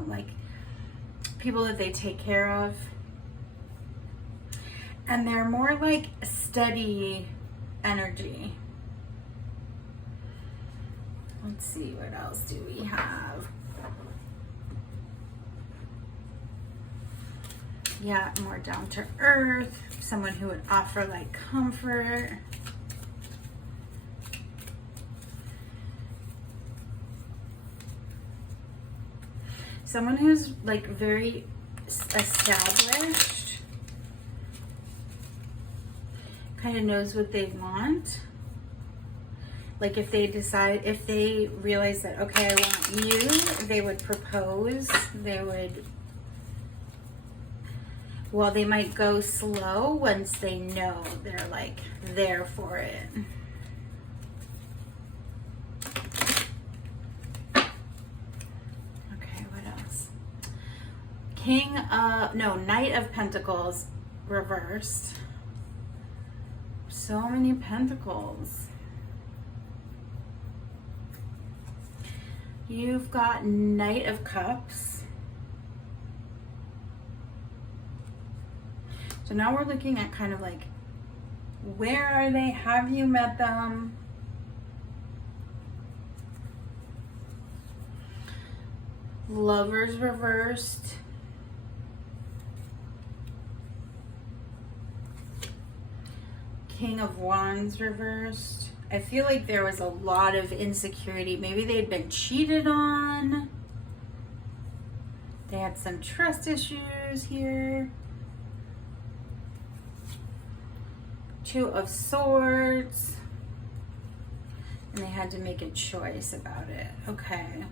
like people that they take care of. And they're more like steady energy. Let's see, what else do we have? Yeah, more down to earth. Someone who would offer like comfort. Someone who's like very established. Kind of knows what they want. Like if they decide, if they realize that, okay, I want you, they would propose. They would, well, they might go slow once they know they're like there for it. Okay, what else? Knight of Pentacles reversed. So many Pentacles. You've got Knight of Cups. So now we're looking at kind of like, where are they? Have you met them? Lovers reversed. King of Wands reversed. I feel like there was a lot of insecurity. Maybe they'd been cheated on. They had some trust issues here. Two of Swords. And they had to make a choice about it. Okay.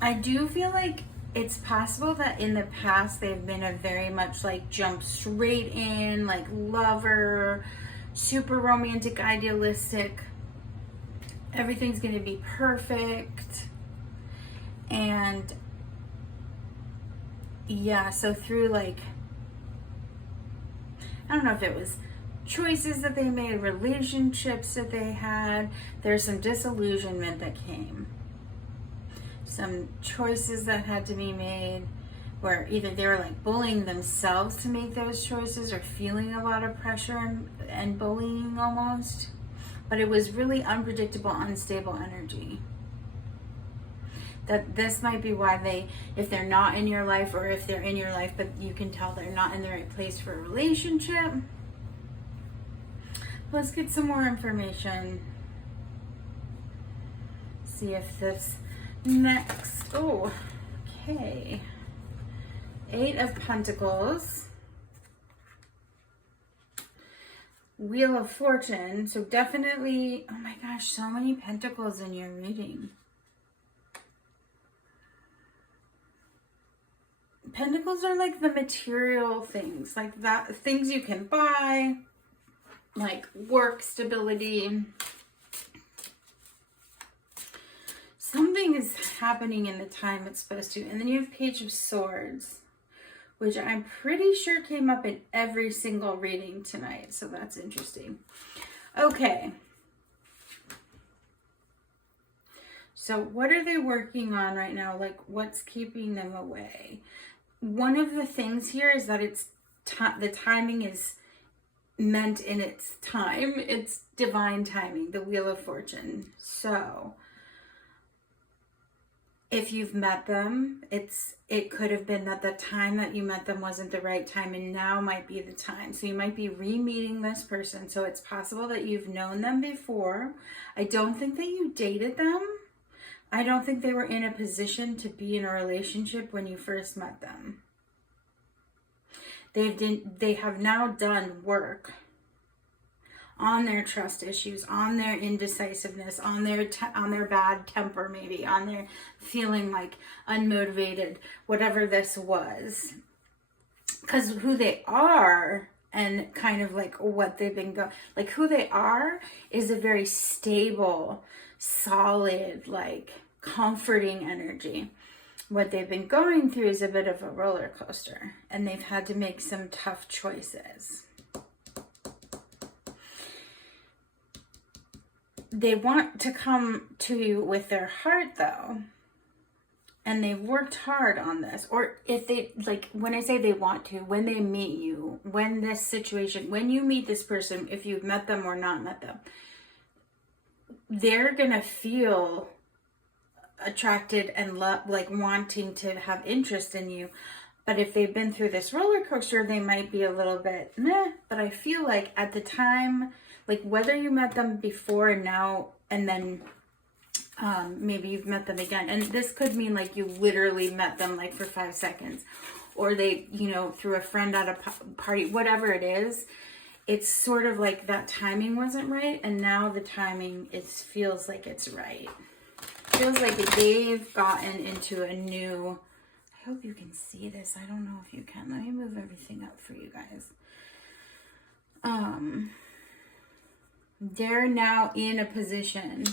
I do feel like it's possible that in the past they've been a very much like jump straight in, like lover, super romantic, idealistic. Everything's going to be perfect. And yeah, so through like, I don't know if it was choices that they made, relationships that they had, there's some disillusionment that came. Some choices that had to be made where either they were like bullying themselves to make those choices or feeling a lot of pressure and bullying almost. But it was really unpredictable, unstable energy. That this might be why they, if they're not in your life or if they're in your life, but you can tell they're not in the right place for a relationship. Let's get some more information. See if this next, oh, okay. 8 of Pentacles. Wheel of Fortune. So definitely, oh my gosh, so many pentacles in your reading. Pentacles are like the material things, like that, things you can buy, like work stability. Something is happening in the time it's supposed to. And then you have Page of Swords, which I'm pretty sure came up in every single reading tonight. So that's interesting. Okay. So what are they working on right now? Like, what's keeping them away? One of the things here is that it's the timing is meant in its time. It's divine timing, the Wheel of Fortune. So if you've met them, it could have been that the time that you met them wasn't the right time, and now might be the time. So you might be re-meeting this person. So it's possible that you've known them before. I don't think that you dated them. I don't think they were in a position to be in a relationship when you first met them. They have now done work on their trust issues, on their indecisiveness, on their bad temper, maybe on their feeling like unmotivated, whatever this was. Because who they are and kind of like what they've been like who they are is a very stable, solid, like comforting energy. What they've been going through is a bit of a roller coaster, and they've had to make some tough choices. They want to come to you with their heart though, and they've worked hard on this. Or if they, like when I say they want to, when they meet you, when this situation, when you meet this person, if you've met them or not met them, they're gonna feel attracted and like wanting to have interest in you. But if they've been through this roller coaster, they might be a little bit meh. But I feel like at the time, like whether you met them before and now, and then maybe you've met them again, and this could mean like you literally met them like for 5 seconds, or they, you know, through a friend at a party, whatever it is. It's sort of like that timing wasn't right, and now the timing feels like it's right. Feels like they've gotten into a new, I hope you can see this. I don't know if you can. Let me move everything up for you guys. They're now in a position,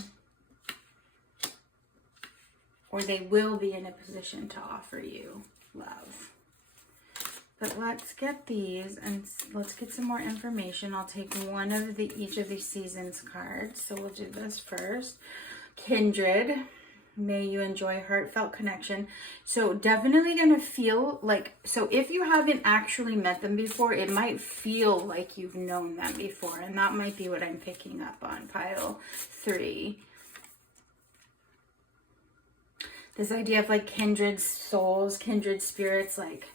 or they will be in a position to offer you love. But let's get these and let's get some more information. I'll take one of each of these seasons cards. So we'll do this first. Kindred. May you enjoy heartfelt connection. So definitely going to feel like, so if you haven't actually met them before, it might feel like you've known them before. And that might be what I'm picking up on pile 3. This idea of like kindred souls, kindred spirits, like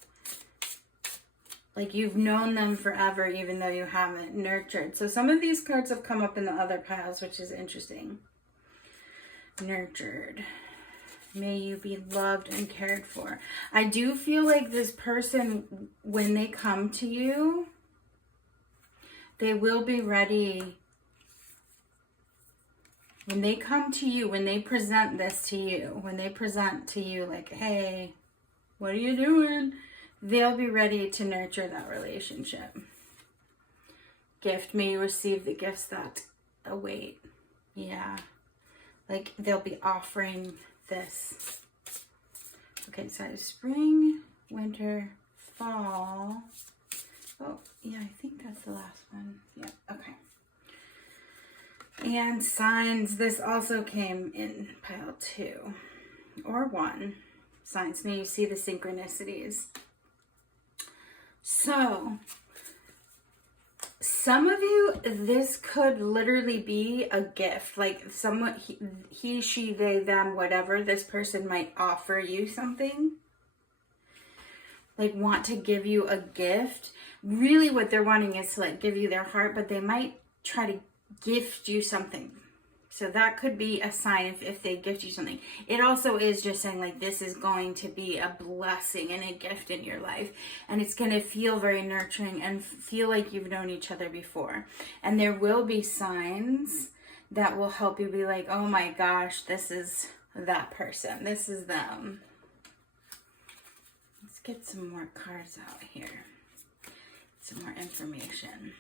you've known them forever, even though you haven't nurtured. So some of these cards have come up in the other piles, which is interesting. Nurtured. May you be loved and cared for. I do feel like this person, when they come to you, they will be ready. When they come to you, when they present this to you, when they present to you like, hey, what are you doing? They'll be ready to nurture that relationship. Gift. May you receive the gifts that await. Yeah. Like they'll be offering this. Okay, so spring, winter, fall. Oh, yeah, I think that's the last one. Yeah, okay. And signs. This also came in pile 2 or 1. Signs. May you see the synchronicities. So, some of you, this could literally be a gift. Like someone, he, she, they, them, whatever, this person might offer you something. Like want to give you a gift. Really what they're wanting is to like give you their heart, but they might try to gift you something. So that could be a sign if they gift you something. It also is just saying like this is going to be a blessing and a gift in your life. And it's going to feel very nurturing and feel like you've known each other before. And there will be signs that will help you be like, oh my gosh, this is that person. This is them. Let's get some more cards out here. Some more information.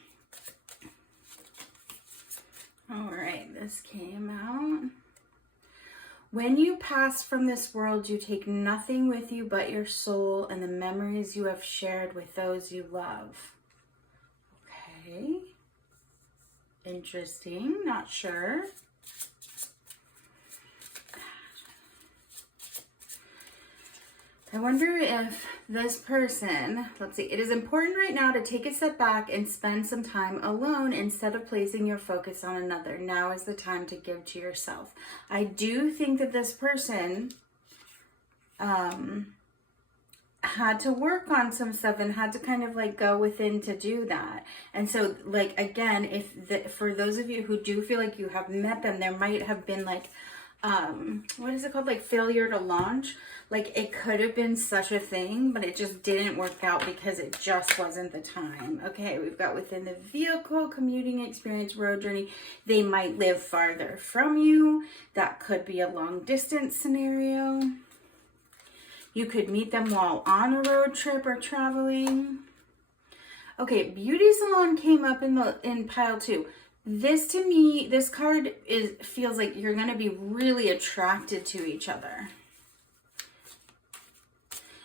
All right, this came out. When you pass from this world, you take nothing with you but your soul and the memories you have shared with those you love. Okay. Interesting. Not sure. I wonder if this person, let's see, it is important right now to take a step back and spend some time alone instead of placing your focus on another. Now is the time to give to yourself. I do think that this person had to work on some stuff and had to kind of like go within to do that. And so like, again, for those of you who do feel like you have met them, there might have been like, what is it called? Like failure to launch. Like it could have been such a thing, but it just didn't work out because it just wasn't the time. Okay, we've got within the vehicle, commuting experience, road journey. They might live farther from you. That could be a long distance scenario. You could meet them while on a road trip or traveling. Okay, beauty salon came up in pile 2. This to me, this card feels like you're going to be really attracted to each other.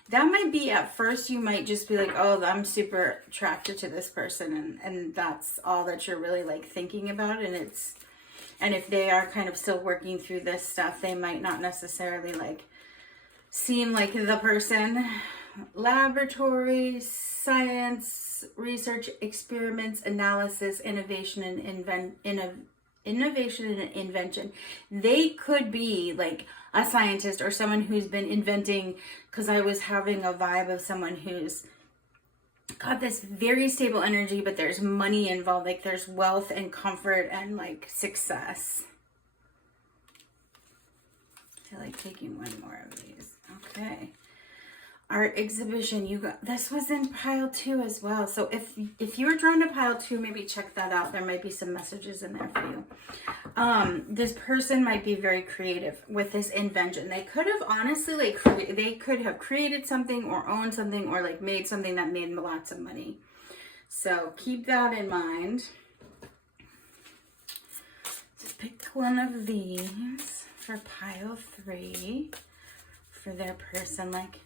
That might be at first, you might just be like, oh, I'm super attracted to this person. And that's all that you're really like thinking about. And if they are kind of still working through this stuff, they might not necessarily like seem like the person. Laboratory, science, research, experiments, analysis, innovation, and invention. They could be like a scientist or someone who's been inventing, because I was having a vibe of someone who's got this very stable energy, but there's money involved, like there's wealth and comfort and like success. I feel like taking one more of these. Okay. Art exhibition, this was in pile 2 as well. So if you're drawn to pile 2, maybe check that out. There might be some messages in there for you. This person might be very creative with this invention. They could have honestly they could have created something or owned something or like made something that made lots of money. So keep that in mind. Just pick one of these for pile 3 for their person, like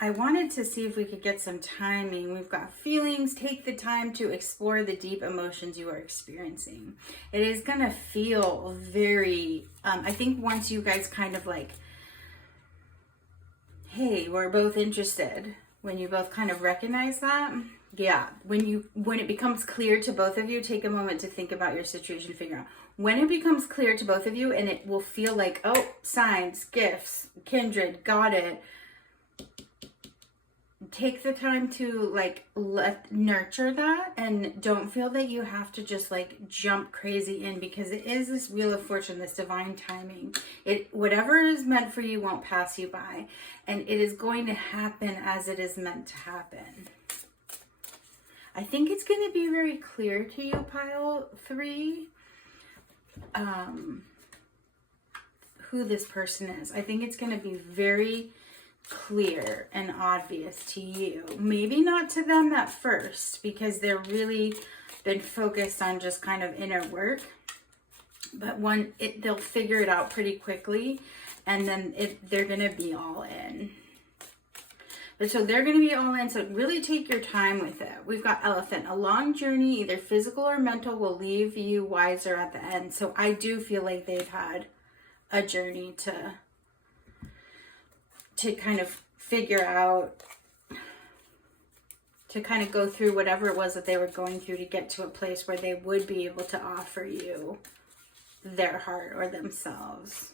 I wanted to see if we could get some timing. We've got feelings. Take the time to explore the deep emotions you are experiencing. It is going to feel very, I think once you guys kind of like, hey, we're both interested, when you both kind of recognize that, yeah, when it becomes clear to both of you, take a moment to think about your situation, figure out when it becomes clear to both of you, and it will feel like, oh, signs, gifts, kindred, got it. Take the time to like nurture that, and don't feel that you have to just like jump crazy in, because it is this wheel of fortune, this divine timing. Whatever is meant for you won't pass you by, and it is going to happen as it is meant to happen. I think it's going to be very clear to you, pile 3, who this person is. I think it's going to be very clear and obvious to you. Maybe not to them at first, because they're really been focused on just kind of inner work. But they'll figure it out pretty quickly, and then they're going to be all in. But so they're going to be all in, so really take your time with it. We've got Elephant. A long journey, either physical or mental, will leave you wiser at the end. So I do feel like they've had a journey to kind of figure out, to kind of go through whatever it was that they were going through to get to a place where they would be able to offer you their heart or themselves.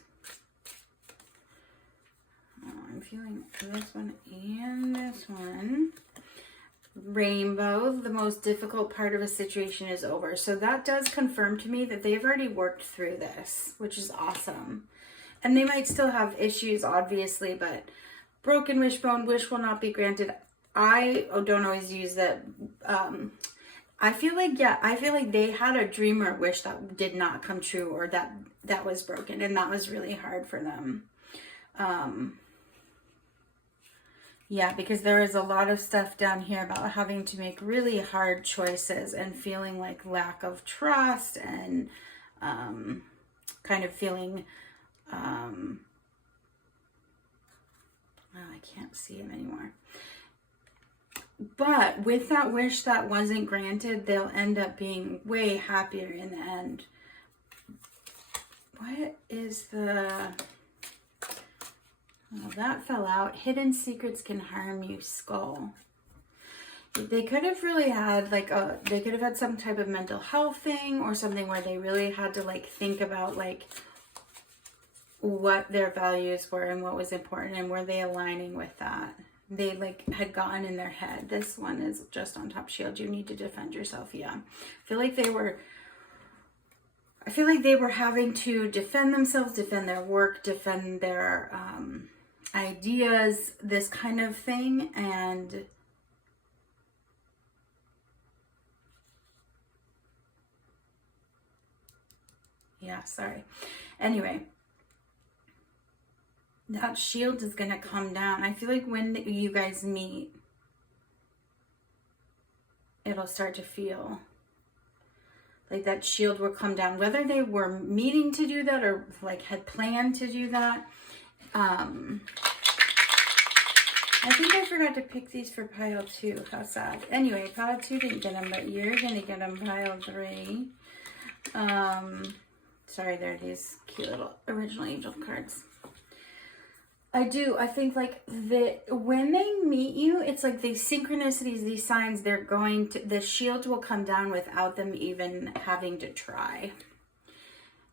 I'm feeling this one and this one. Rainbow, the most difficult part of a situation is over. So that does confirm to me that they've already worked through this, which is awesome. And they might still have issues, obviously, but broken wishbone, wish will not be granted. I don't always use that. I feel like they had a dream or wish that did not come true, or that was broken, and that was really hard for them. Yeah, because there is a lot of stuff down here about having to make really hard choices and feeling like lack of trust, and kind of feeling, oh, I can't see him anymore. But with that wish that wasn't granted, they'll end up being way happier in the end. What is the... Oh, that fell out. Hidden secrets can harm you, skull. They could have really had like they could have had some type of mental health thing, or something where they really had to like think about like what their values were and what was important, and were they aligning with that. They like had gotten in their head. This one is just on top shield. You need to defend yourself. Yeah. I feel like they were having to defend themselves, defend their work, defend their ideas, this kind of thing. And yeah, sorry. Anyway, that shield is going to come down. I feel like when you guys meet, it'll start to feel like that shield will come down, whether they were meaning to do that or like had planned to do that. I think I forgot to pick these for pile 2. How sad. Anyway, pile 2 didn't get them, but you're going to get them, pile 3. Sorry, they're these cute little original angel cards. I think like when they meet you, it's like these synchronicities, these signs, the shield will come down without them even having to try.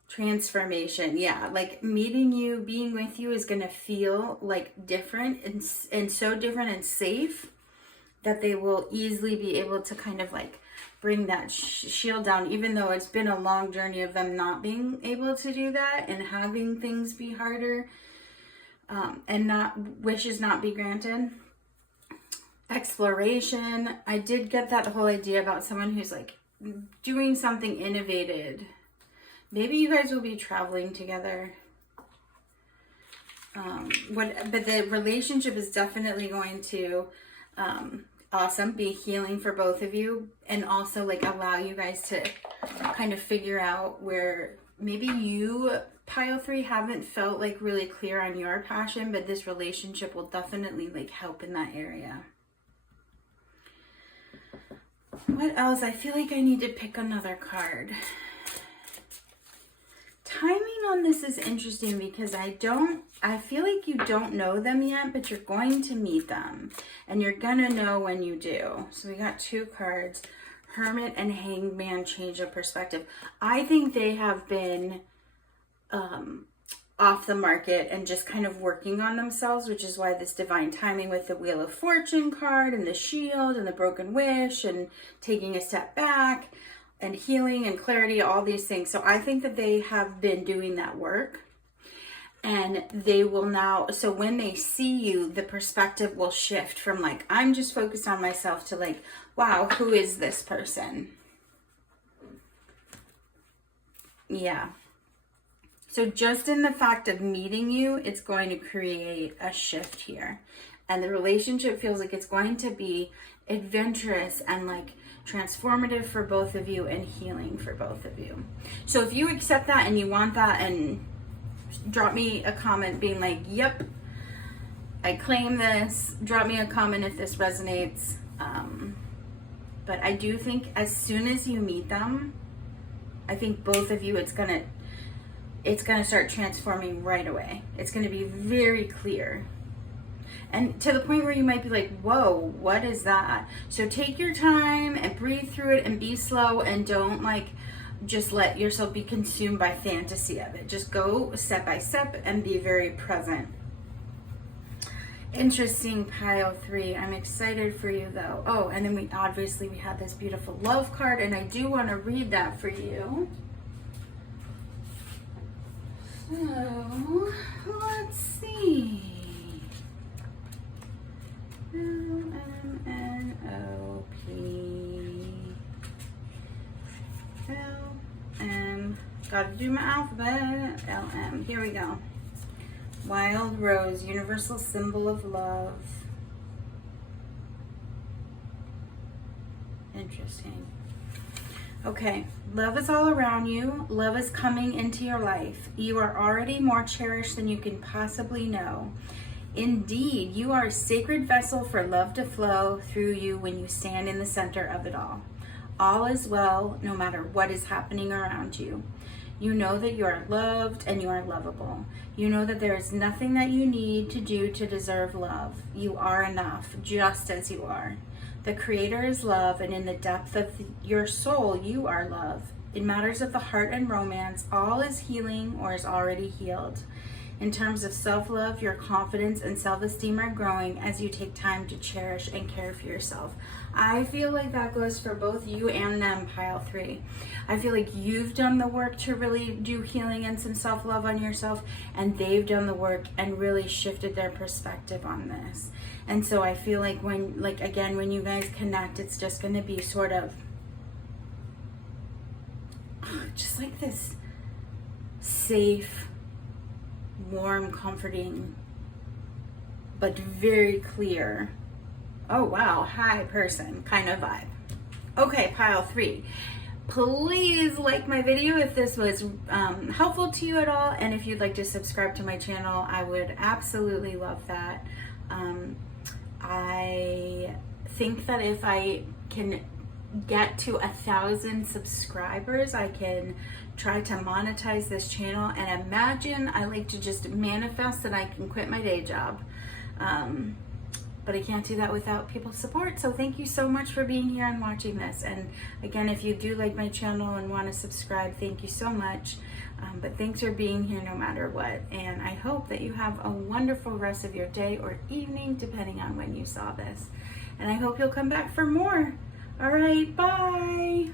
Transformation. Yeah, like meeting you, being with you is going to feel like different and so different and safe that they will easily be able to kind of like bring that shield down, even though it's been a long journey of them not being able to do that and having things be harder. And wishes not be granted. Exploration. I did get that whole idea about someone who's like doing something innovative. Maybe you guys will be traveling together. But the relationship is definitely going to be healing for both of you, and also like allow you guys to kind of figure out where maybe you, pile 3, haven't felt like really clear on your passion, but this relationship will definitely like help in that area. What else? I feel like I need to pick another card. Timing on this is interesting because I feel like you don't know them yet, but you're going to meet them and you're gonna know when you do. So we got 2 cards, Hermit and Hanged Man, change of perspective. I think they have been off the market and just kind of working on themselves, which is why this divine timing with the Wheel of Fortune card and the shield and the broken wish and taking a step back and healing and clarity, all these things. So I think that they have been doing that work, and they will now, so when they see you, the perspective will shift from like, I'm just focused on myself, to like, wow, who is this person? Yeah. So just in the fact of meeting you, it's going to create a shift here. And the relationship feels like it's going to be adventurous and like transformative for both of you and healing for both of you. So if you accept that and you want that, and drop me a comment being like, yep, I claim this. Drop me a comment if this resonates. But I do think as soon as you meet them, I think both of you, it's gonna start transforming right away. It's gonna be very clear. And to the point where you might be like, whoa, what is that? So take your time and breathe through it and be slow, and don't like just let yourself be consumed by fantasy of it. Just go step by step and be very present. Interesting, pile 3. I'm excited for you though. Oh, and then we had this beautiful love card, and I do want to read that for you. So let's see. L-M. Gotta do my alphabet. L-M. Here we go. Wild Rose, universal symbol of love. Interesting. Okay, love is all around you. Love is coming into your life. You are already more cherished than you can possibly know. Indeed, you are a sacred vessel for love to flow through you when you stand in the center of it all. All is well, no matter what is happening around you. You know that you are loved and you are lovable. You know that there is nothing that you need to do to deserve love. You are enough, just as you are. The Creator is love, and in the depth of your soul, you are love. In matters of the heart and romance, all is healing or is already healed. In terms of self-love, your confidence and self-esteem are growing as you take time to cherish and care for yourself. I feel like that goes for both you and them, pile 3. I feel like you've done the work to really do healing and some self-love on yourself, and they've done the work and really shifted their perspective on this. And so I feel like when you guys connect, it's just going to be sort of just like this safe, warm, comforting, but very clear, oh wow, hi person kind of vibe. Okay, pile 3. Please like my video if this was helpful to you at all, and if you'd like to subscribe to my channel, I would absolutely love that. I think that if I can get to 1,000 subscribers, I can try to monetize this channel, and imagine I like to just manifest that I can quit my day job, but I can't do that without people's support. So thank you so much for being here and watching this. And again, if you do like my channel and want to subscribe, thank you so much. But thanks for being here no matter what, and I hope that you have a wonderful rest of your day or evening, depending on when you saw this, and I hope you'll come back for more. All right, bye.